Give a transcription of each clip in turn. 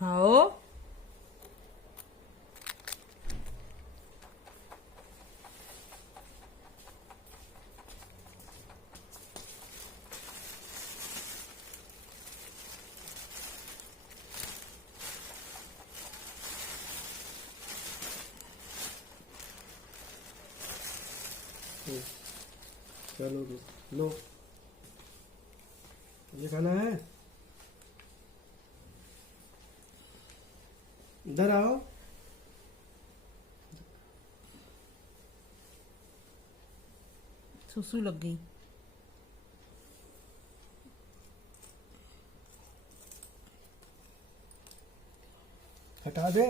खाओ। चलो लो, ये खाना है। इधर आओ। सुसु लग गई। हटा दे।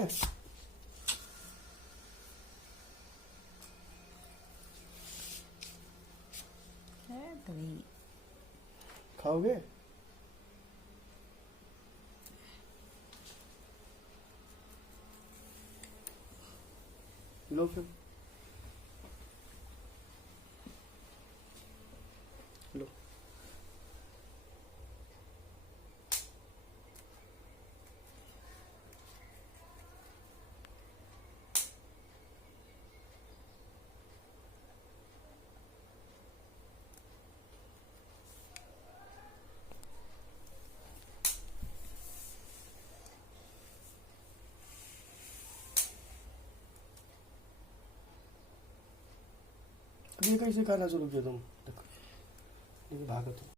है तो नहीं। खाओगे? लो फिर, लो। ये कैसे खाना शुरू किया तुम? देखो, ये भागो तुम।